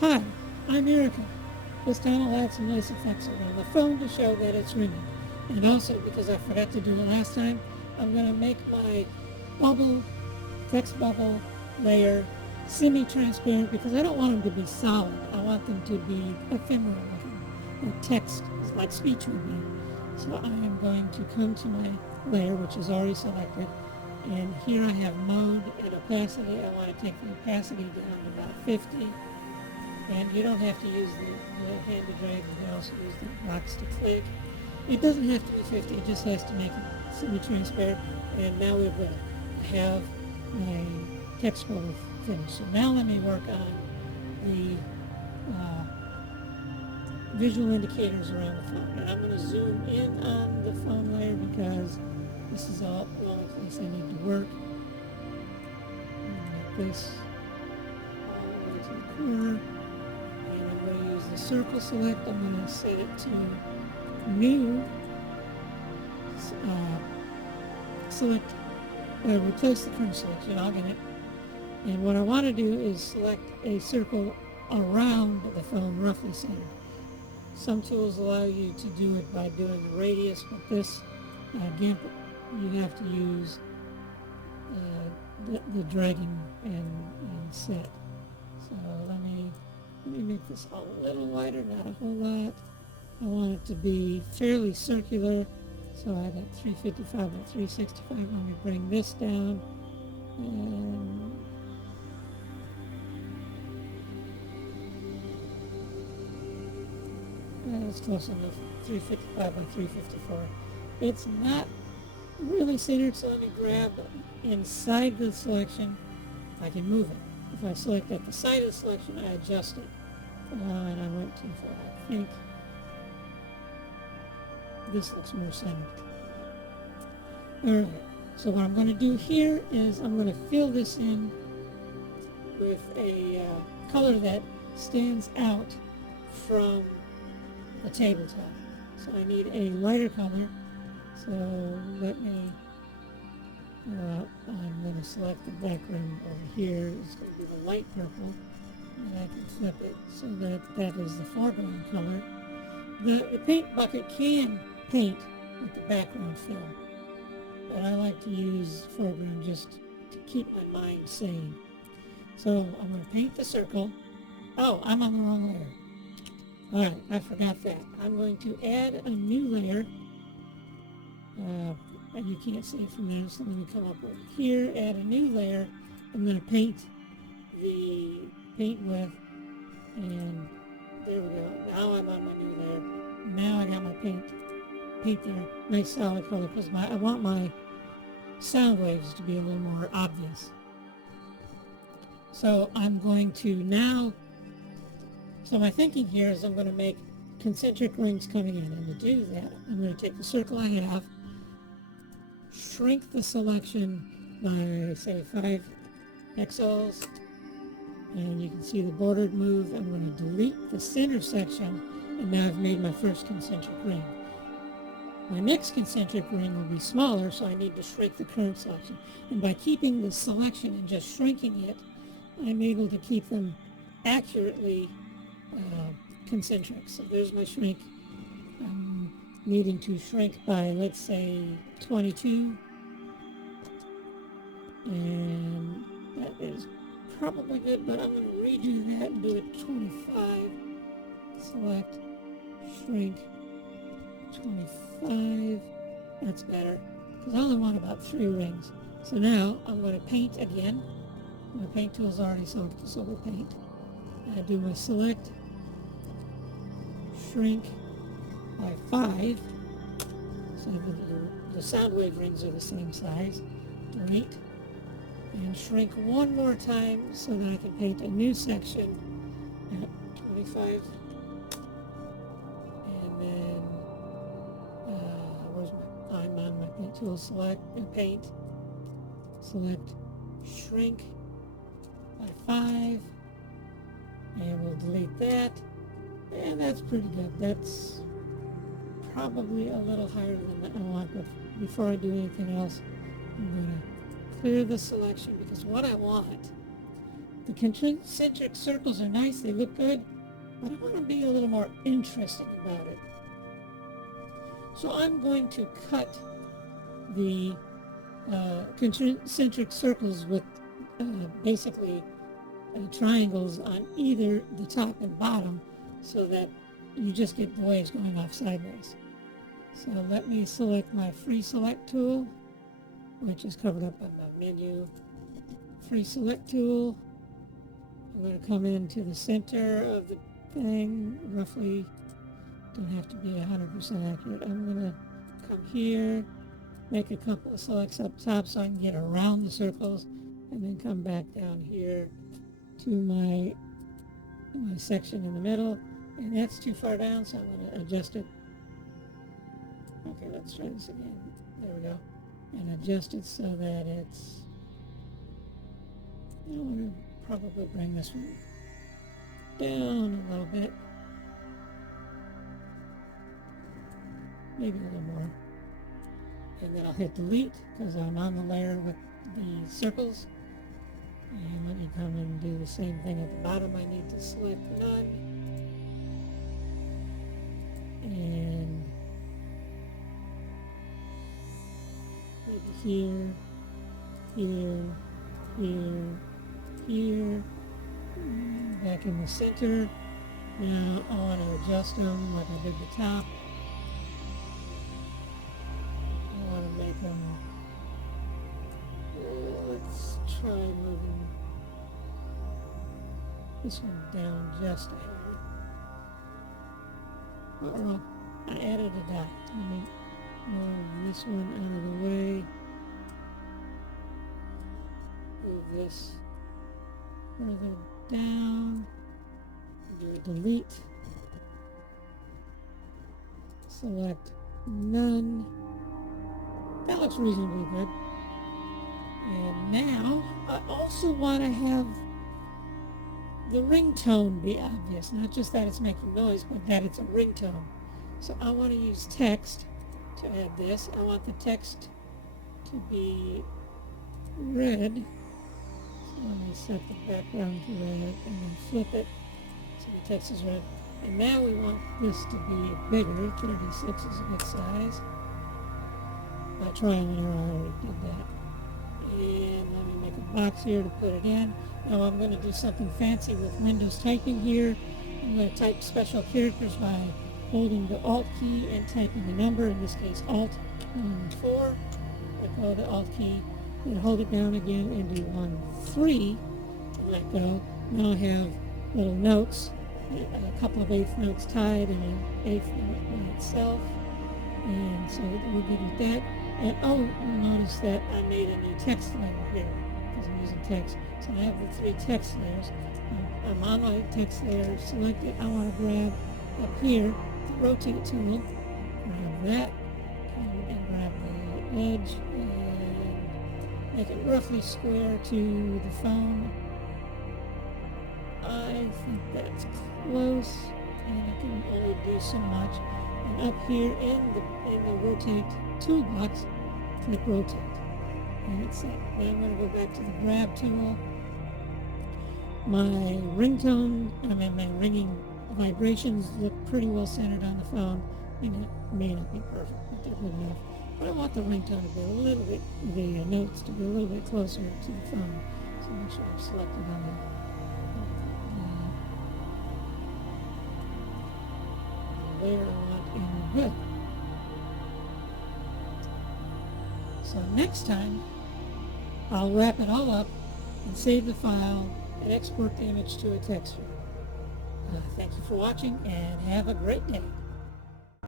Hi, I'm Erica. This time I'll add some nice effects around the phone to show that it's ringing. And also, because I forgot to do it last time, I'm going to make my bubble, text bubble layer semi-transparent because I don't want them to be solid. I want them to be ephemeral looking, like text, like speech would be. So I am going to come to my layer, which is already selected, and here I have mode and opacity. I want to take the opacity down to about 50. And you don't have to use the hand to drag, you can also use the box to click. It doesn't have to be 50, it just has to make it semi-transparent. And now we're going to have my text bubble finished. So now let me work on the visual indicators around the phone. And I'm going to zoom in on the phone layer because this is all the only place I need to work. Like this all the way to the corner. And I'm going to use the circle select. I'm going to set it to new, select, replace the current selection. I'll get it. And what I want to do is select a circle around the phone, roughly centered. Some tools allow you to do it by doing a radius, but this GIMP, you have to use the dragging and set. So let me make this a little wider, not a whole lot. I want it to be fairly circular. So I got 355 and 365. Let me bring this down. And that's close enough. 355 by 354. It's not really centered, so let me grab inside the selection. I can move it. If I select at the side of the selection, I adjust it. And I went too far, I think. This looks more centered. Alright, so what I'm going to do here is I'm going to fill this in with a color that stands out from the tabletop. So I need a lighter color. So let me, I'm going to select the background over here. It's going to be the light purple. And I can flip it so that that is the foreground color. The paint bucket can paint with the background fill, but I like to use foreground just to keep my mind sane. So I'm going to paint the circle. Oh, I'm on the wrong layer. Alright, I forgot that. I'm going to add a new layer. And you can't see it from there, so let me come up over here, add a new layer. I'm going to paint the paint with, and there we go. Now I'm on my new layer. Now I got my paint there. Nice solid color, because I want my sound waves to be a little more obvious. So I'm going to now, so my thinking here is I'm going to make concentric rings coming in, and to do that, I'm going to take the circle I have, shrink the selection by, say, 5 pixels, and you can see the bordered move. I'm going to delete the center section, and now I've made my first concentric ring. My next concentric ring will be smaller, so I need to shrink the current selection. And by keeping the selection and just shrinking it, I'm able to keep them accurately concentric. So there's my shrink. I'm needing to shrink by, let's say, 22. And that is probably good, but I'm going to redo that and do it 25. Select, shrink, 25. That's better, because I only want about 3 rings. So now I'm going to paint again. My paint tool is already selected, so we'll paint. I do my select, shrink by 5. So the sound wave rings are the same size. Delete. And shrink one more time so that I can paint a new section at 25. And then, I'm on my paint tool, select and paint. Select, shrink by 5. And we'll delete that. And that's pretty good. That's probably a little higher than I want, but before I do anything else, I'm going to clear the selection, because what I want The concentric circles are nice, they look good, but I want to be a little more interesting about it. So I'm going to cut the concentric circles with basically triangles on either the top and bottom so that you just get the waves going off sideways. So let me select my free select tool, which is covered up on my menu. Free select tool. I'm going to come into the center of the thing, roughly, don't have to be 100% accurate. I'm going to come here, make a couple of selects up top so I can get around the circles, and then come back down here to my section in the middle, and that's too far down, so I'm going to adjust it. Okay, let's try this again. There we go. And adjust it so that it's, I want to probably bring this one down a little bit. Maybe a little more. And then I'll hit delete because I'm on the layer with the circles. And let me come and do the same thing at the bottom. I need to select none. And maybe here, here, back in the center. Now I want to adjust them like I did the top. I want to make them, let's try moving this one down just a hair. Uh-oh, I added a dot. Let me move this one out of the way. Move this further down. Do a delete. Select none. That looks reasonably good. And now I also want to have the ringtone be obvious, not just that it's making noise, but that it's a ringtone. So I want to use text to add this. I want the text to be red. So let me set the background to red and then flip it so the text is red. And now we want this to be bigger. 36 is a good size. By trial and error, I already did that. And let me make a box here to put it in. Now I'm going to do something fancy with Windows typing here. I'm going to type special characters by holding the Alt key and typing a number, in this case Alt 4. Let go of the Alt key, then hold it down again and do 1, 3, and let go. Now I have little notes, a couple of eighth notes tied and an eighth note by itself. And so we're good with that. And oh, you'll notice that I made a new text layer here because I'm using text. So I have the 3 text layers. I'm on my text layer selected. I want to grab up here the rotate tool, grab that, and grab the edge and make it roughly square to the phone. I think that's close, and I can only do so much. And up here in the rotate toolbox, click rotate. And it's set. Now I'm going to go back to the grab tool. My ringtone, my ringing vibrations look pretty well centered on the phone. And it may not be perfect, but they're good enough. But I want the ringtone to be a little bit, the notes to be a little bit closer to the phone. So make sure I've selected on the layer I want in good. So next time, I'll wrap it all up and save the file and export the image to a texture. Thank you for watching and have a great day.